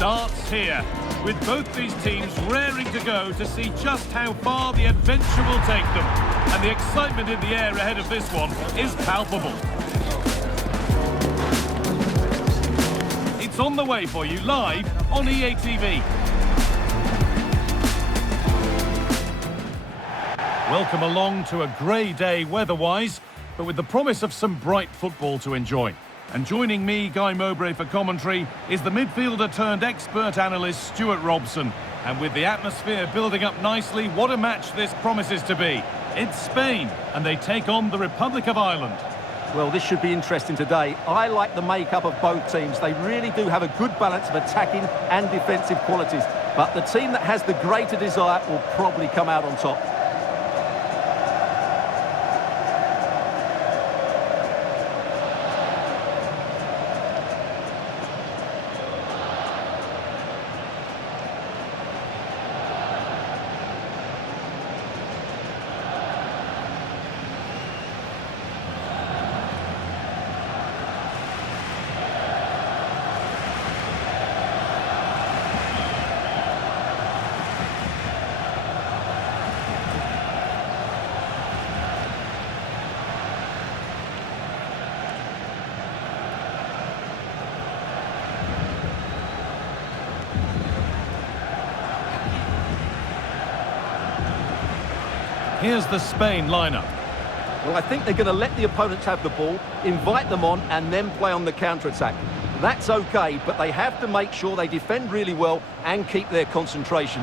starts here, with both these teams raring to go to see just how far the adventure will take them. And the excitement in the air ahead of this one is palpable. It's on the way for you live on EA TV. Welcome along to a grey day weather-wise, but with the promise of some bright football to enjoy. And joining me, Guy Mowbray, for commentary is the midfielder-turned-expert analyst Stuart Robson. And with the atmosphere building up nicely, what a match this promises to be. It's Spain, and they take on the Republic of Ireland. Well, this should be interesting today. I like the makeup of both teams. They really do have a good balance of attacking and defensive qualities. But the team that has the greater desire will probably come out on top. Here's the Spain lineup. Well, I think they're going to let the opponents have the ball, invite them on, and then play on the counter-attack. That's okay, but they have to make sure they defend really well and keep their concentration.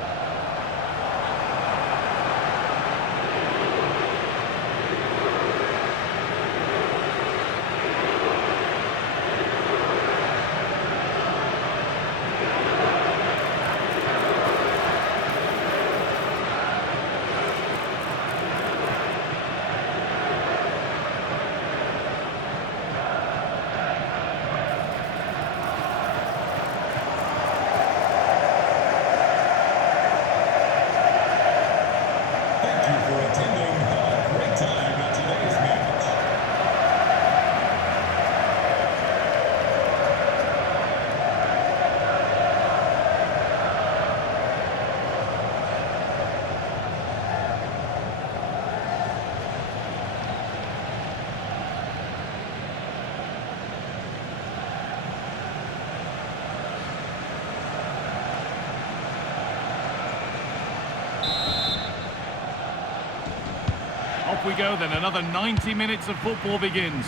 Off we go then, another 90 minutes of football begins.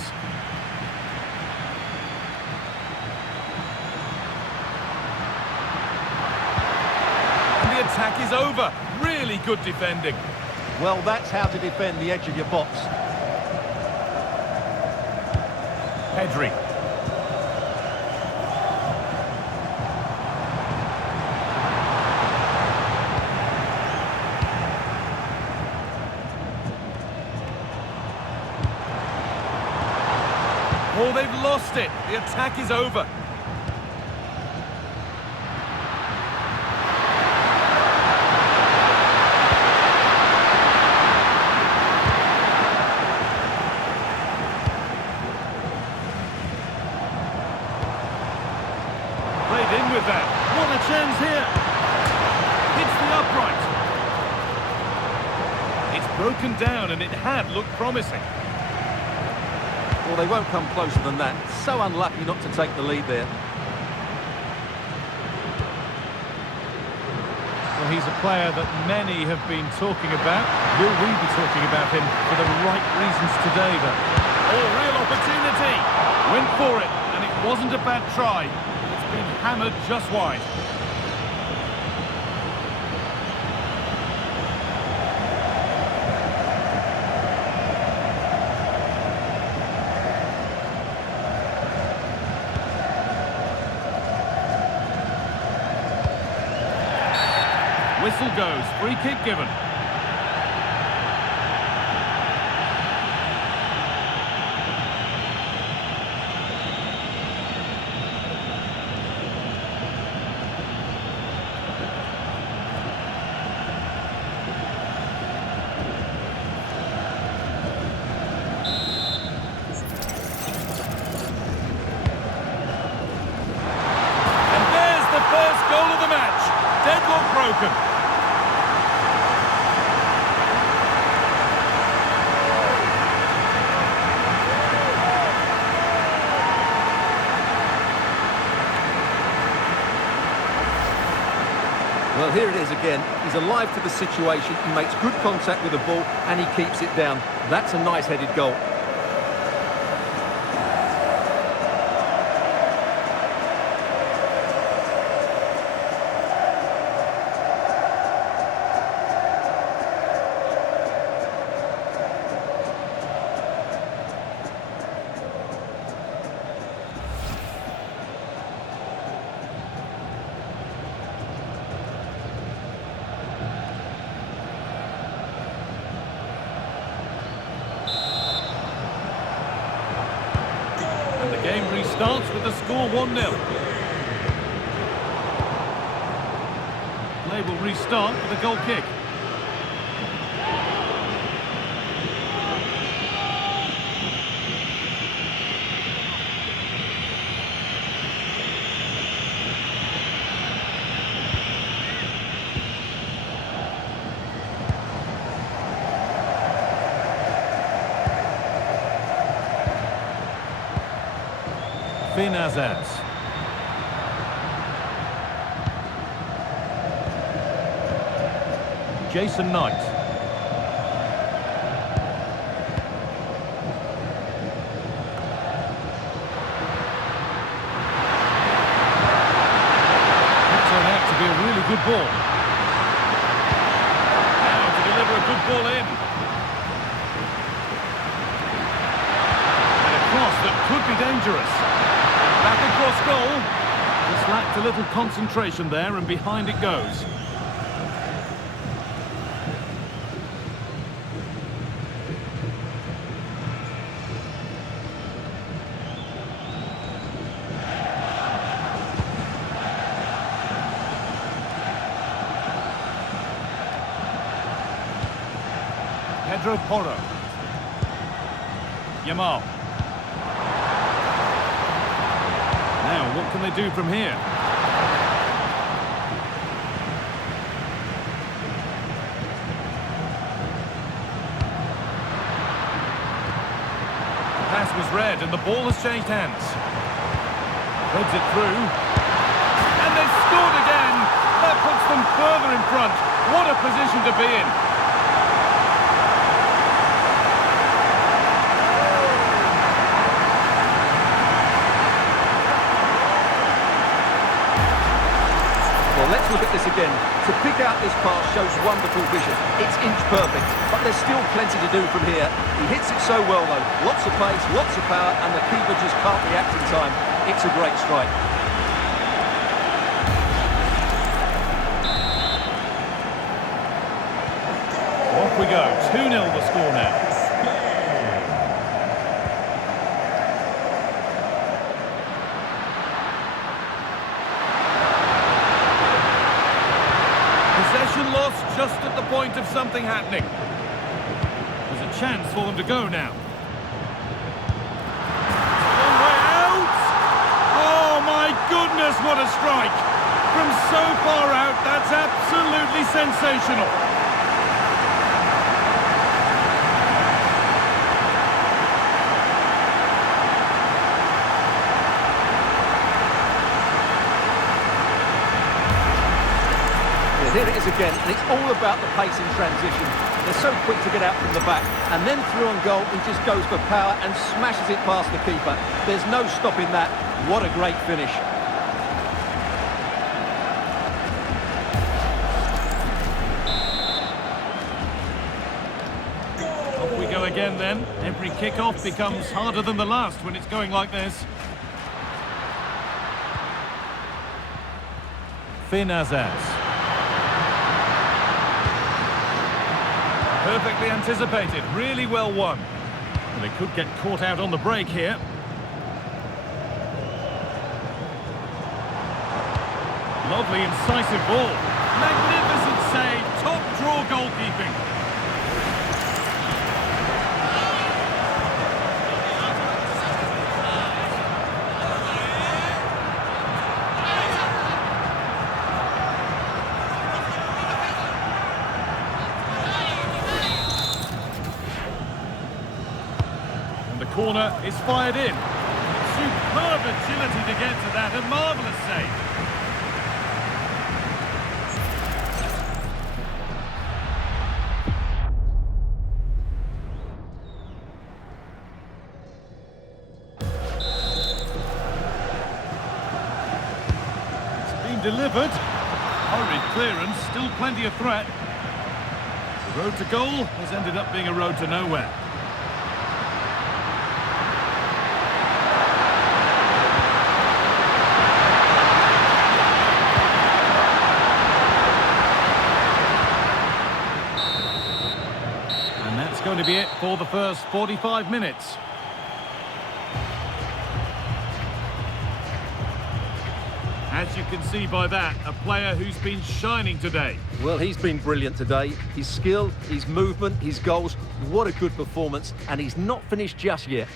And the attack is over. Really good defending. Well, that's how to defend the edge of your box. Pedri. Oh, they've lost it. The attack is over. Played in with that. What a chance here. Hits the upright. It's broken down and it had looked promising. Well, they won't come closer than that. So unlucky not to take the lead there. Well, he's a player that many have been talking about. Will we be talking about him for the right reasons today, but... Oh, real opportunity! Went for it, and it wasn't a bad try. It's been hammered just wide. Whistle goes, free kick given. And there's the first Deadlock broken. Well, here it is again. He's alive to the situation. He makes good contact with the ball and he keeps it down. That's a nice headed goal. The game restarts with the score 1-0. Play will restart with a goal kick. Finazas. Jason Knight. That turned out to be a really good ball. Now to deliver a good ball in. And a cross that could be dangerous. Back across goal. Just lacked a little concentration there, and behind it goes. Pedro Porro. Yamal. Now, what can they do from here? The pass was read and the ball has changed hands. Threads it through. And they've scored again! That puts them further in front. What a position to be in. Let's look at this again. To pick out this pass shows wonderful vision. It's inch perfect, but there's still plenty to do from here. He hits it so well though. Lots of pace, lots of power, and the keeper just can't react in time. It's a great strike. Off we go. 2-0 the score now. Possession lost just at the point of something happening. There's a chance for them to go now. Long way out! Oh my goodness, what a strike! From so far out, that's absolutely sensational. Here it is again, and it's all about the pace in transition. They're so quick to get out from the back, and then through on goal, he just goes for power and smashes it past the keeper. There's no stopping that. What a great finish. Off we go again then. Every kick-off becomes harder than the last when it's going like this. Finazas. Perfectly anticipated, really well won. And they could get caught out on the break here. Lovely, incisive ball. Magnificent save, top draw goalkeeping. corner is fired in. Superb agility to get to that, a marvellous save. It's been delivered. Hurried clearance, still plenty of threat. The road to goal has ended up being a road to nowhere. And that's going to be it for the first 45 minutes. As you can see by that, a player who's been shining today. Well, he's been brilliant today. His skill, his movement, his goals, what a good performance. And he's not finished just yet.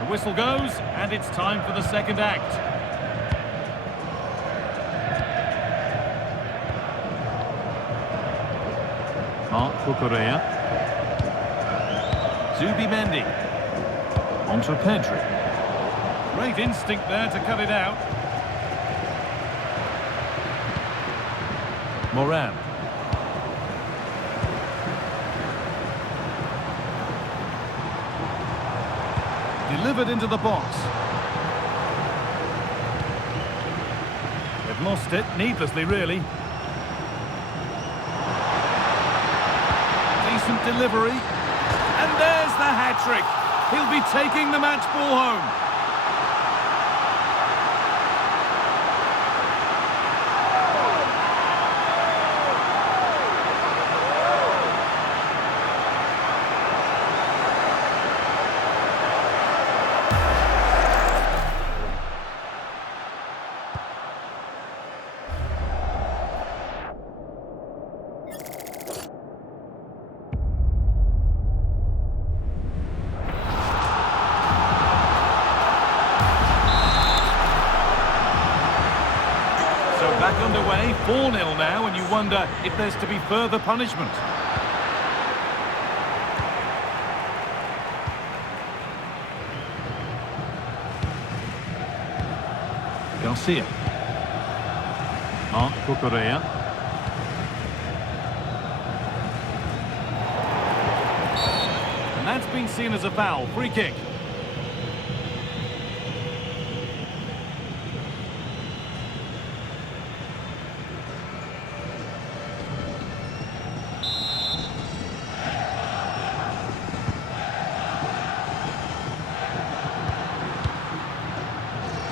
The whistle goes, and it's time for the second act. Marc Cucurella. Zubimendi. Onto Pedri. Great instinct there to cut it out. Moran. Delivered into the box. They've lost it, needlessly really. Decent delivery. And there's the hat-trick. He'll be taking the match ball home. Back underway, 4-0 now, and you wonder if there's to be further punishment. Garcia. Marc Cucurella. And that's been seen as a foul. Free kick.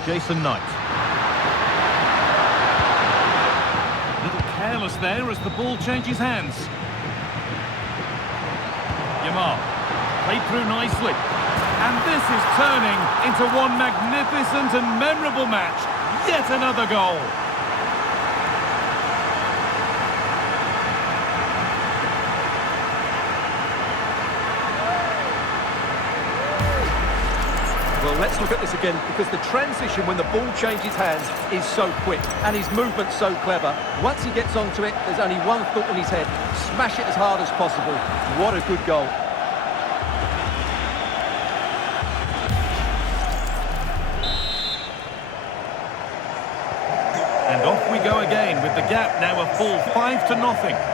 Jason Knight. A little careless there as the ball changes hands. Yamal. Played through nicely. And this is turning into one magnificent and memorable match. Yet another goal. Well, let's look at this again, because the transition when the ball changes hands is so quick and his movement's so clever. Once he gets onto it, there's only one thought in his head: smash it as hard as possible. What a good goal. And off we go again with the gap now a full 5-0.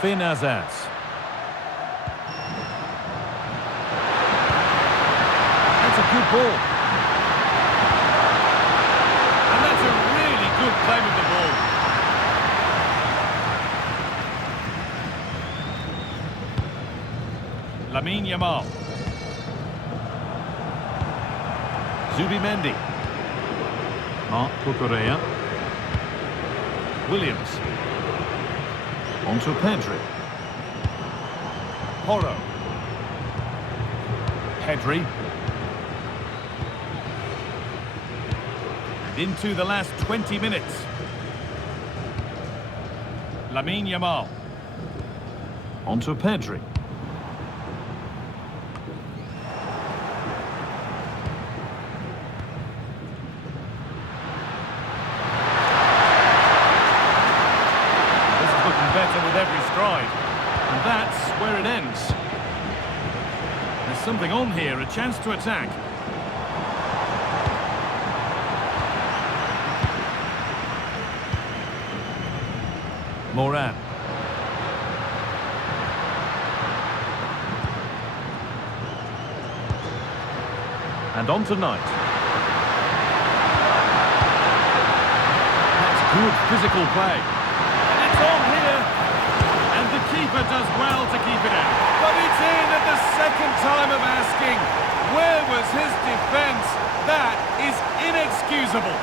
Finn Azaz. That's a good ball. And that's a really good play with the ball. Lamine Yamal. Zubimendi. Marc Cucurella. Williams. On to Pedri. Porro. Pedri. And into the last 20 minutes. Lamine Yamal. On to Pedri. Better with every stride, and that's where it ends. There's something on here, a chance to attack. Moran. And on tonight. That's good physical play. And it's on here. And the keeper does well to keep it out. But it's in at the second time of asking. Where was his defence? That is inexcusable.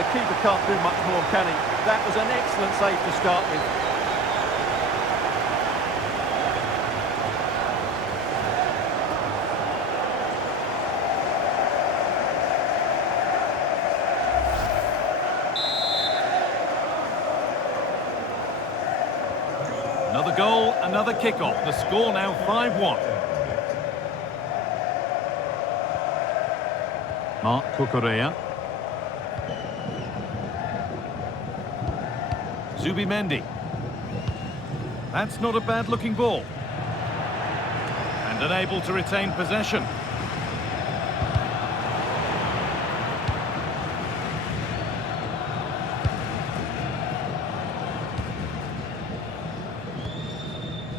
The keeper can't do much more, can he? That was an excellent save to start with. Another goal, another kick-off. The score now 5-1. Marc Cucurella. Zubimendi. That's not a bad-looking ball. And unable to retain possession.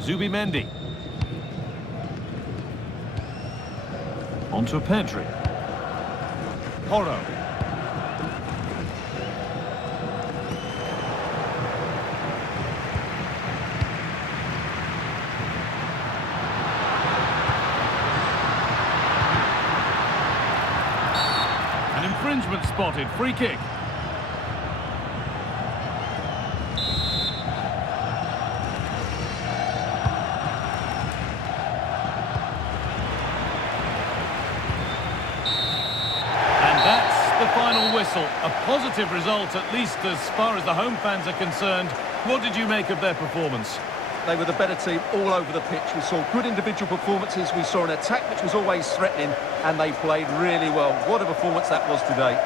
Zubimendi. On to Pedri. Porro. An infringement spotted. Free kick. Final whistle. A positive result, at least as far as the home fans are concerned. What did you make of their performance? They were the better team all over the pitch. We saw good individual performances. We saw an attack which was always threatening, and they played really well. What a performance that was today.